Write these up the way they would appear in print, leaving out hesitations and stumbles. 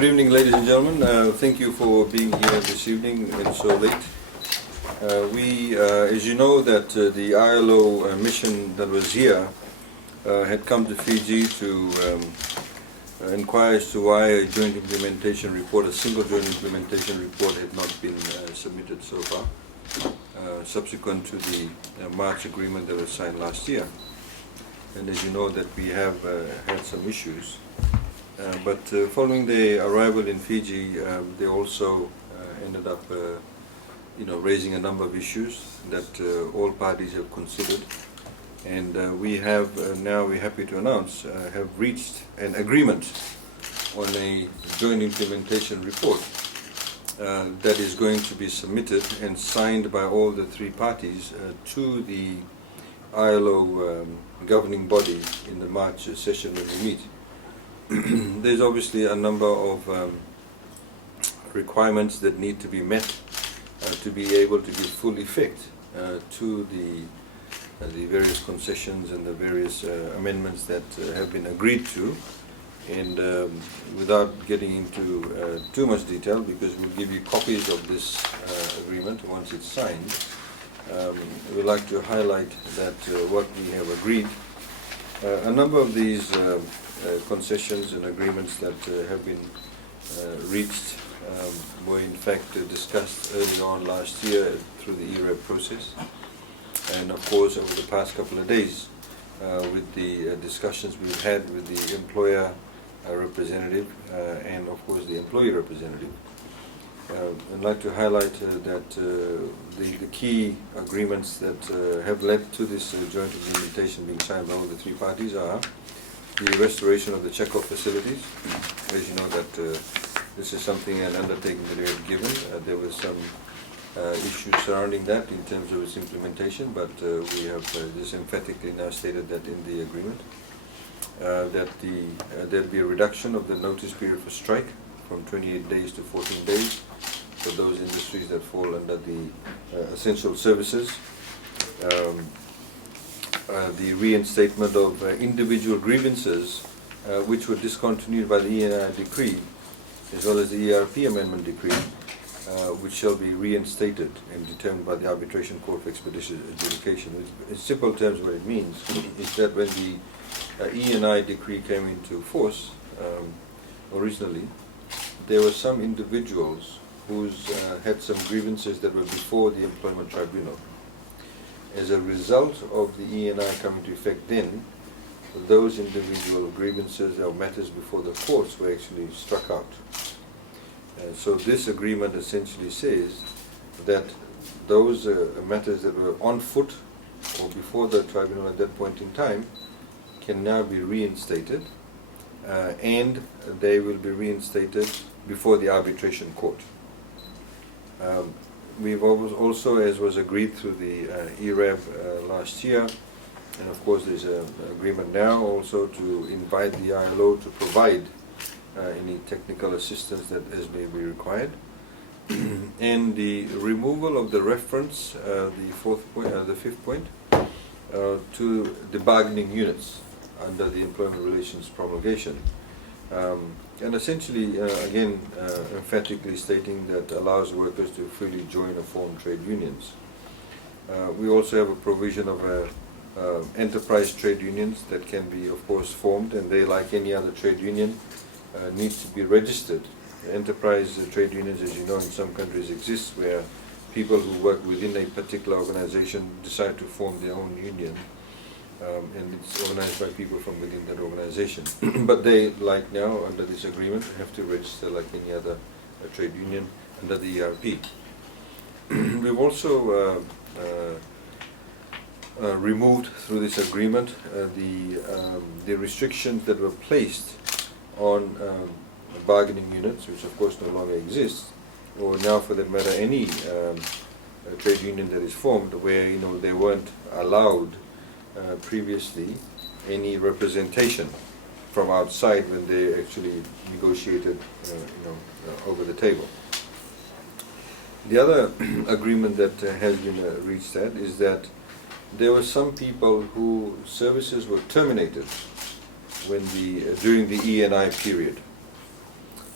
Good evening, ladies and gentlemen. Thank you for being here this evening and so late. As you know, that the ILO mission that was here had come to Fiji to inquire as to why a joint implementation report, a single joint implementation report, had not been submitted so far, subsequent to the March agreement that was signed last year. And as you know, that we have had some issues. But following their arrival in Fiji, they also ended up, raising a number of issues that all parties have considered, and we have now, we're happy to announce, have reached an agreement on a joint implementation report that is going to be submitted and signed by all the three parties to the ILO governing body in the March session when we meet. There's obviously a number of requirements that need to be met to be able to give full effect to the various concessions and the various amendments that have been agreed to. And without getting into too much detail, because we'll give you copies of this agreement once it's signed, we'd like to highlight that what we have agreed. A number of these concessions and agreements that have been reached were in fact discussed early on last year through the ERAB process, and of course over the past couple of days with the discussions we've had with the employer representative and of course the employee representative. I'd like to highlight that the key agreements that have led to this joint implementation being signed by all the three parties are the restoration of the check-off facilities. As you know, that this is something, an undertaking that we have given. There were some issues surrounding that in terms of its implementation, but we have just emphatically now stated that in the agreement, that there'll be a reduction of the notice period for strike from 28 days to 14 days for those industries that fall under the essential services. The reinstatement of individual grievances which were discontinued by the ENI decree, as well as the ERP amendment decree, which shall be reinstated and determined by the Arbitration Court for Expeditious Adjudication. In simple terms, what it means is that when the ENI decree came into force originally, there were some individuals who had some grievances that were before the Employment Tribunal. As a result of the ENI coming to effect then, those individual grievances or matters before the courts were actually struck out. So this agreement essentially says that those matters that were on foot or before the tribunal at that point in time can now be reinstated, and they will be reinstated before the arbitration court. We've also, as was agreed through the ERAB last year, and of course there's an agreement now also to invite the ILO to provide any technical assistance that may be required, and the removal of the reference, the fifth point, to the bargaining units under the employment relations promulgation. And essentially, again, emphatically stating that allows workers to freely join or form trade unions. We also have a provision of enterprise trade unions that can be, of course, formed, and they, like any other trade union, needs to be registered. Enterprise trade unions, as you know, in some countries exist where people who work within a particular organization decide to form their own union. And it's organized by people from within that organization. But they, like now, under this agreement, have to register like any other trade union under the ERP. We've also removed through this agreement the restrictions that were placed on bargaining units, which of course no longer exist, or now for that matter any trade union that is formed where they weren't allowed previously any representation from outside when they actually negotiated over the table. The other agreement that has been reached at is that there were some people whose services were terminated when during the ENI period.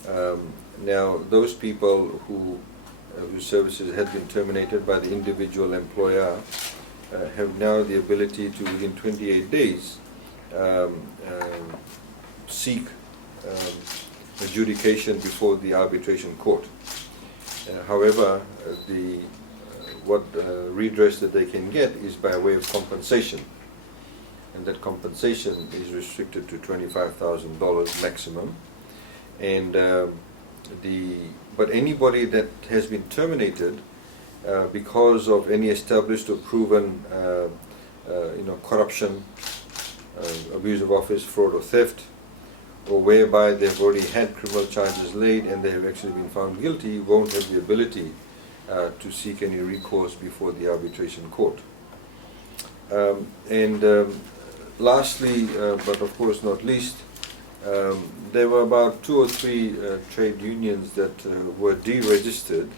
Now, those people whose services had been terminated by the individual employer have now the ability to, within 28 days, seek adjudication before the arbitration court. However, what redress that they can get is by way of compensation, and that compensation is restricted to $25,000 maximum. And but anybody that has been terminated because of any established or proven corruption, abuse of office, fraud or theft, or whereby they've already had criminal charges laid and they have actually been found guilty, won't have the ability to seek any recourse before the arbitration court. Lastly, but of course not least, there were about 2 or 3 trade unions that were deregistered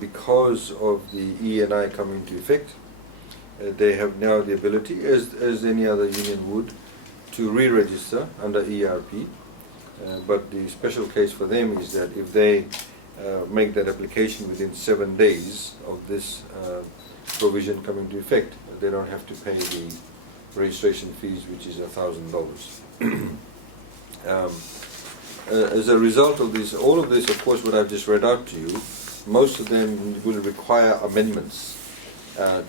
because of the E&I coming into effect. They have now the ability, as any other union would, to re-register under ERP, but the special case for them is that if they make that application within 7 days of this provision coming into effect, they don't have to pay the registration fees, which is $1,000. As a result of this, all of this, of course, what I've just read out to you, most of them will require amendments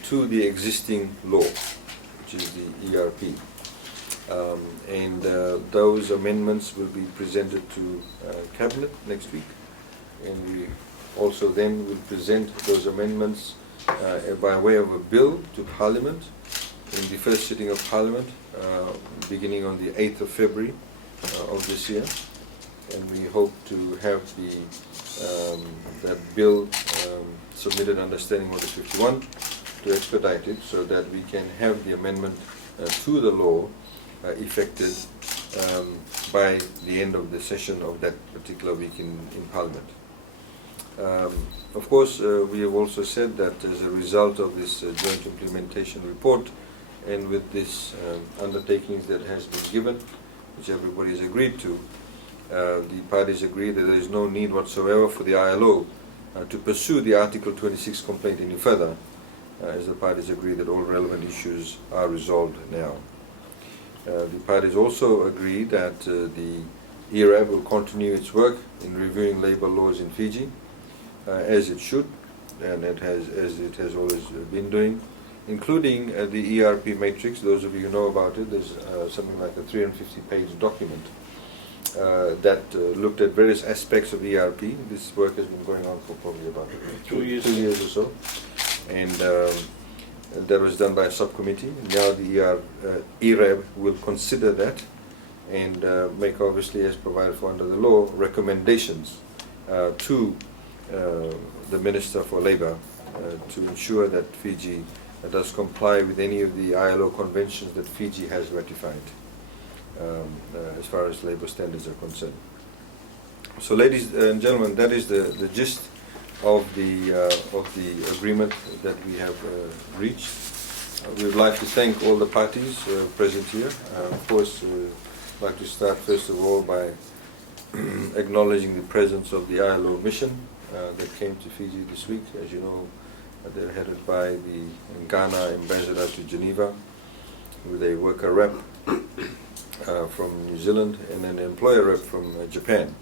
to the existing law, which is the ERP. Those amendments will be presented to Cabinet next week, and we also then will present those amendments by way of a bill to Parliament in the first sitting of Parliament, beginning on the 8th of February of this year, and we hope to have that bill submitted under Standing Order 51 to expedite it, so that we can have the amendment to the law effected by the end of the session of that particular week in Parliament. Of course, we have also said that as a result of this joint implementation report, and with this undertakings that has been given, which everybody has agreed to, the parties agree that there is no need whatsoever for the ILO to pursue the Article 26 complaint any further, as the parties agree that all relevant issues are resolved now. The parties also agree that the ERAB will continue its work in reviewing labor laws in Fiji, as it should, and as it has always been doing, including the ERP matrix. Those of you who know about it, there's something like a 350-page document that looked at various aspects of ERP. This work has been going on for probably about 2 years or so, and that was done by a subcommittee. Now the ERAB will consider that and make, obviously, as provided for under the law, recommendations to the Minister for Labour to ensure that Fiji does comply with any of the ILO conventions that Fiji has ratified as far as labour standards are concerned. So, ladies and gentlemen, that is the gist of the agreement that we have reached. We would like to thank all the parties present here. Of course, I'd like to start first of all by acknowledging the presence of the ILO mission that came to Fiji this week. As you know, they're headed by the Ghana ambassador to Geneva, with a worker rep from New Zealand and an employer rep from Japan.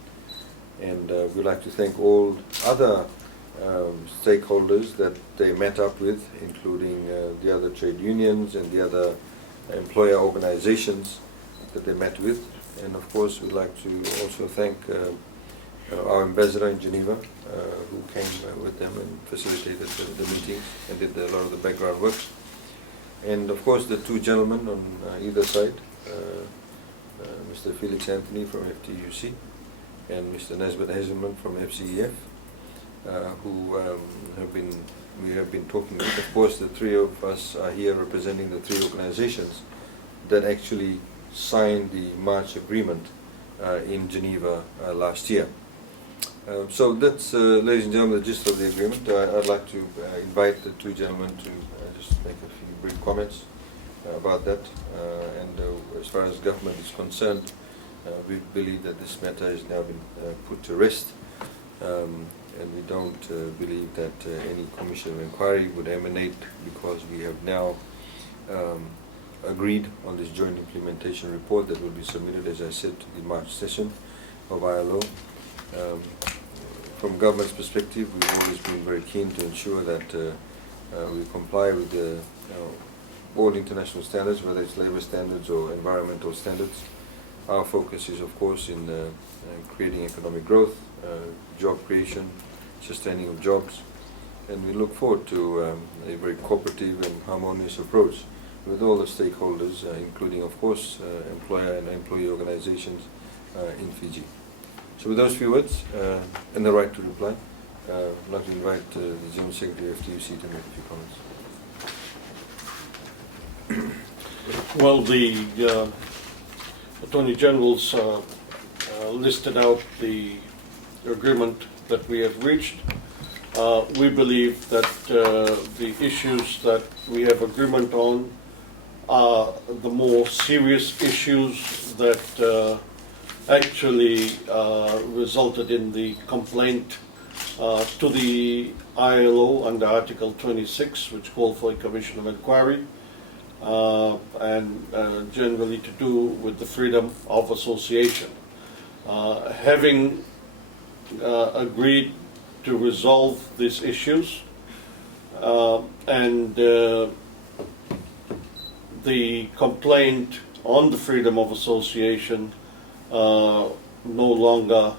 And we'd like to thank all other stakeholders that they met up with, including the other trade unions and the other employer organizations that they met with. And of course, we'd like to also thank our ambassador in Geneva, who came with them and facilitated the meetings and did a lot of the background work. And of course, the two gentlemen on either side, Mr. Felix Anthony from FTUC and Mr. Nesbitt Hazelman from FCEF, who we have been talking with. Of course, the three of us are here representing the three organizations that actually signed the March agreement in Geneva last year. So that's, ladies and gentlemen, the gist of the agreement. I'd like to invite the two gentlemen to just make a few brief comments about that. And as far as government is concerned, We believe that this matter has now been put to rest, and we don't believe that any commission of inquiry would emanate, because we have now agreed on this joint implementation report that will be submitted, as I said, to the March session of ILO. From government's perspective, we've always been very keen to ensure that we comply with the all international standards, whether it's labor standards or environmental standards. Our focus is, of course, in creating economic growth, job creation, sustaining of jobs, and we look forward to a very cooperative and harmonious approach with all the stakeholders, including, of course, employer and employee organizations in Fiji. So with those few words, and the right to reply, I'd like to invite the General Secretary of FTUC to make a few comments. Well, the Attorney General's listed out the agreement that we have reached. We believe that the issues that we have agreement on are the more serious issues that actually resulted in the complaint to the ILO under Article 26, which called for a commission of inquiry, and generally to do with the freedom of association. Having agreed to resolve these issues, and the complaint on the freedom of association no longer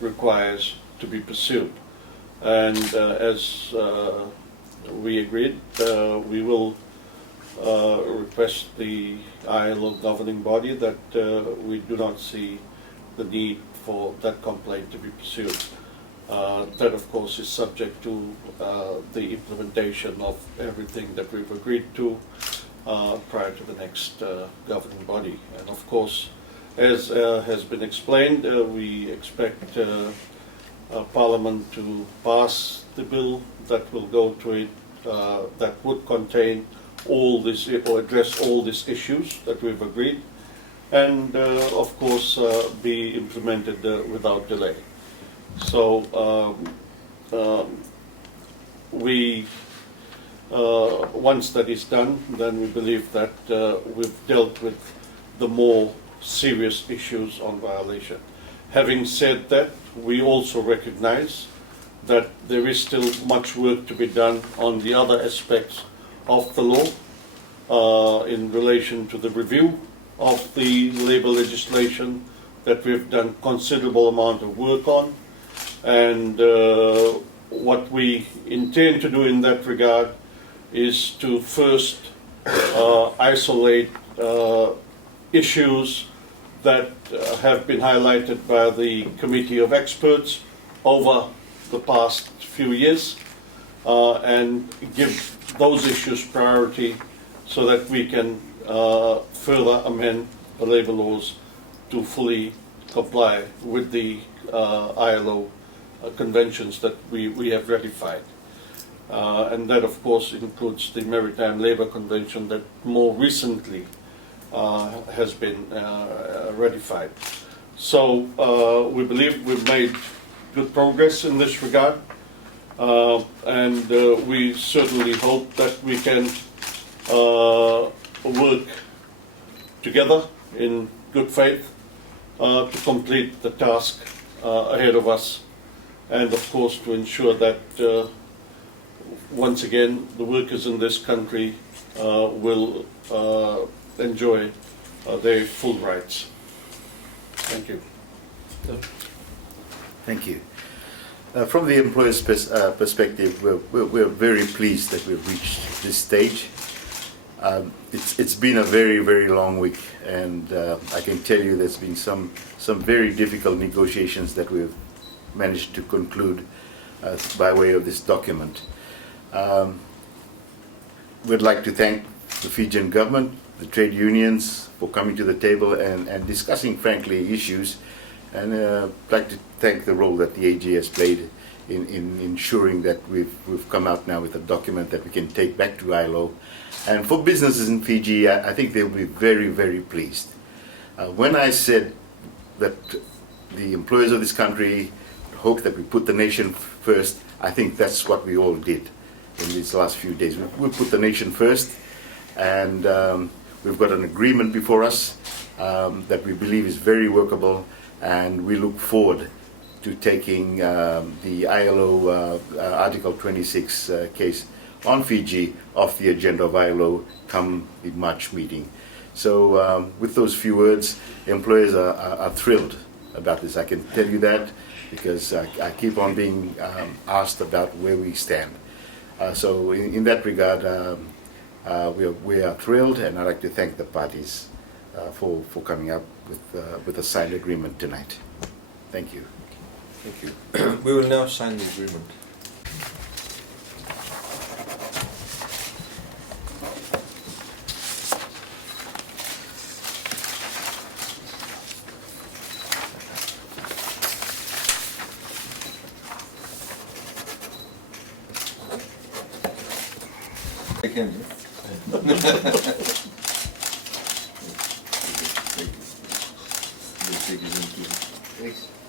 requires to be pursued. And as we agreed, we will request the ILO governing body that we do not see the need for that complaint to be pursued. That, of course, is subject to the implementation of everything that we've agreed to prior to the next governing body. And of course, as has been explained, we expect Parliament to pass the bill that will go to it, that would contain all this, or address all these issues that we've agreed, and of course be implemented without delay. So we once that is done, then we believe that we've dealt with the more serious issues on violation. Having said that, we also recognize that there is still much work to be done on the other aspects of the law in relation to the review of the labor legislation that we've done considerable amount of work on, and what we intend to do in that regard is to first isolate issues that have been highlighted by the committee of experts over the past few years, and give those issues priority so that we can further amend the labor laws to fully comply with the ILO conventions that we have ratified. And that, of course, includes the Maritime Labour Convention that more recently has been ratified. So we believe we've made good progress in this regard, and we certainly hope that we can work together in good faith to complete the task ahead of us, and of course to ensure that once again the workers in this country will enjoy their full rights. Thank you. Thank you. From the employer's perspective, we're very pleased that we've reached this stage. It's been a very, very long week, and I can tell you there's been some very difficult negotiations that we've managed to conclude by way of this document. We'd like to thank the Fijian government, the trade unions for coming to the table and discussing, frankly, issues, and I'd like to thank the role that the AG has played in ensuring that we've come out now with a document that we can take back to ILO. And for businesses in Fiji, I think they'll be very, very pleased. When I said that the employers of this country hope that we put the nation first. I think that's what we all did in these last few days. We put the nation first, and we've got an agreement before us that we believe is very workable, and we look forward to taking the ILO Article 26 case on Fiji off the agenda of ILO come the March meeting. So with those few words, employers are thrilled about this. I can tell you that because I keep on being asked about where we stand. So in that regard, we are thrilled, and I'd like to thank the parties for coming up with a signed agreement tonight. Thank you. Thank you. We will now sign the agreement. Again. Thank you.